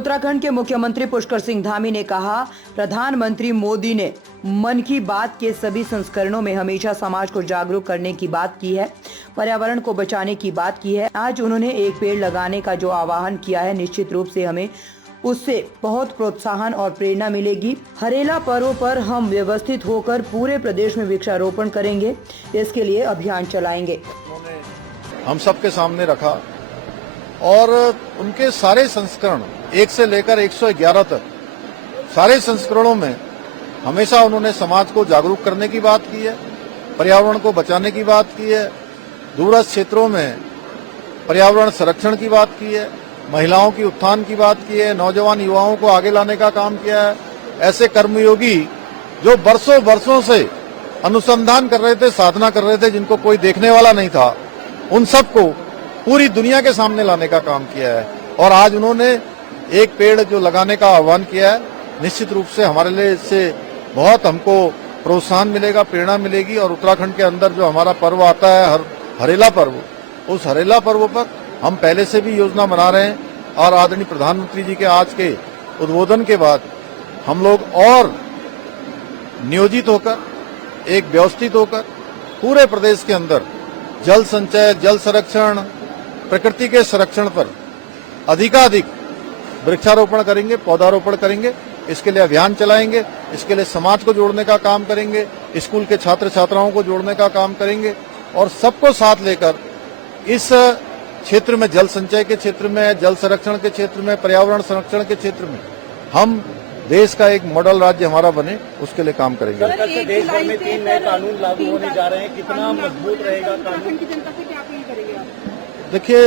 उत्तराखंड के मुख्यमंत्री पुष्कर सिंह धामी ने कहा, प्रधानमंत्री मोदी ने मन की बात के सभी संस्करणों में हमेशा समाज को जागरूक करने की बात की है, पर्यावरण को बचाने की बात की है। आज उन्होंने एक पेड़ लगाने का जो आह्वान किया है, निश्चित रूप से हमें उससे बहुत प्रोत्साहन और प्रेरणा मिलेगी। हरेला पर्व पर हम व्यवस्थित होकर पूरे प्रदेश में वृक्षारोपण करेंगे, इसके लिए अभियान चलाएंगे। हम सबके सामने रखा और उनके सारे संस्करण 1 से लेकर 111 तक सारे संस्करणों में हमेशा उन्होंने समाज को जागरूक करने की बात की है, पर्यावरण को बचाने की बात की है, दूरस्थ क्षेत्रों में पर्यावरण संरक्षण की बात की है, महिलाओं की उत्थान की बात की है, नौजवान युवाओं को आगे लाने का काम किया है। ऐसे कर्मयोगी जो वर्षों से अनुसंधान कर रहे थे, साधना कर रहे थे, जिनको कोई देखने वाला नहीं था, उन सबको पूरी दुनिया के सामने लाने का काम किया है। और आज उन्होंने एक पेड़ जो लगाने का आह्वान किया है, निश्चित रूप से हमारे लिए इससे बहुत हमको प्रोत्साहन मिलेगा, प्रेरणा मिलेगी। और उत्तराखंड के अंदर जो हमारा पर्व आता है हरेला पर्व, उस हरेला पर्व पर हम पहले से भी योजना बना रहे हैं और आदरणीय प्रधानमंत्री जी के आज के उद्बोधन के बाद हम लोग और नियोजित होकर, एक व्यवस्थित होकर पूरे प्रदेश के अंदर जल संचय, जल संरक्षण, प्रकृति के संरक्षण पर अधिकाधिक वृक्षारोपण करेंगे, पौधारोपण करेंगे। इसके लिए अभियान चलाएंगे, इसके लिए समाज को जोड़ने का काम करेंगे, स्कूल के छात्र छात्राओं को जोड़ने का काम करेंगे और सबको साथ लेकर इस क्षेत्र में, जल संचय के क्षेत्र में, जल संरक्षण के क्षेत्र में, पर्यावरण संरक्षण के क्षेत्र में हम देश का एक मॉडल राज्य हमारा बने, उसके लिए काम करेंगे। देश भर में 3 नए कानून लागू होने जा रहे हैं, कितना मजबूत रहेगा कानून? जनता से क्या अपील करेंगे आप? देखिए,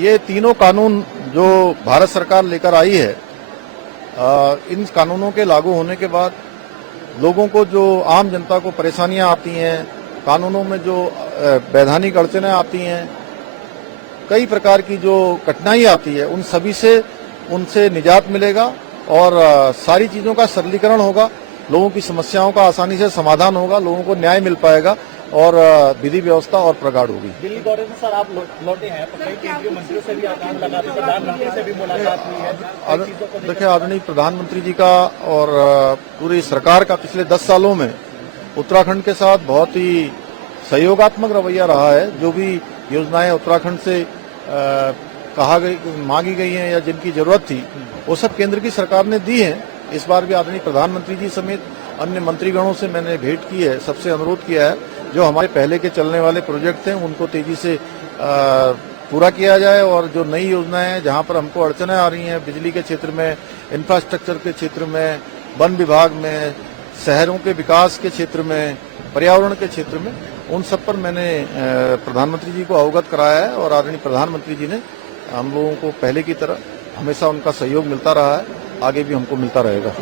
ये तीनों कानून जो भारत सरकार लेकर आई है, इन कानूनों के लागू होने के बाद लोगों को, जो आम जनता को परेशानियां आती हैं, कानूनों में जो वैधानिक अड़चनें आती हैं, कई प्रकार की जो कठिनाई आती है, उन सभी से उनसे निजात मिलेगा और सारी चीजों का सरलीकरण होगा, लोगों की समस्याओं का आसानी से समाधान होगा, लोगों को न्याय मिल पाएगा और विधि व्यवस्था और प्रगाढ़ होगी। दिल्ली दौरे से सर आप लौटे हैं, तो कई केंद्रीय मंत्रियों से भी आदान लगाते, प्रधानमंत्री से भी मुलाकात हुई है। देखिए, आदरणीय प्रधानमंत्री जी का और पूरी सरकार का पिछले 10 सालों में उत्तराखंड के साथ बहुत ही सहयोगात्मक रवैया रहा है। जो भी योजनाएं उत्तराखंड से मांगी गई हैं या जिनकी जरूरत थी, वो सब केंद्र की सरकार ने दी है। इस बार भी आदरणीय प्रधानमंत्री जी समेत अन्य मंत्रीगणों से मैंने भेंट की है, सबसे अनुरोध किया है जो हमारे पहले के चलने वाले प्रोजेक्ट थे उनको तेजी से पूरा किया जाए और जो नई योजनाएं हैं, जहां पर हमको अड़चनें आ रही हैं, बिजली के क्षेत्र में, इंफ्रास्ट्रक्चर के क्षेत्र में, वन विभाग में, शहरों के विकास के क्षेत्र में, पर्यावरण के क्षेत्र में, उन सब पर मैंने प्रधानमंत्री जी को अवगत कराया है और आदरणीय प्रधानमंत्री जी ने हम लोगों को पहले की तरह हमेशा उनका सहयोग मिलता रहा है, आगे भी हमको मिलता रहेगा।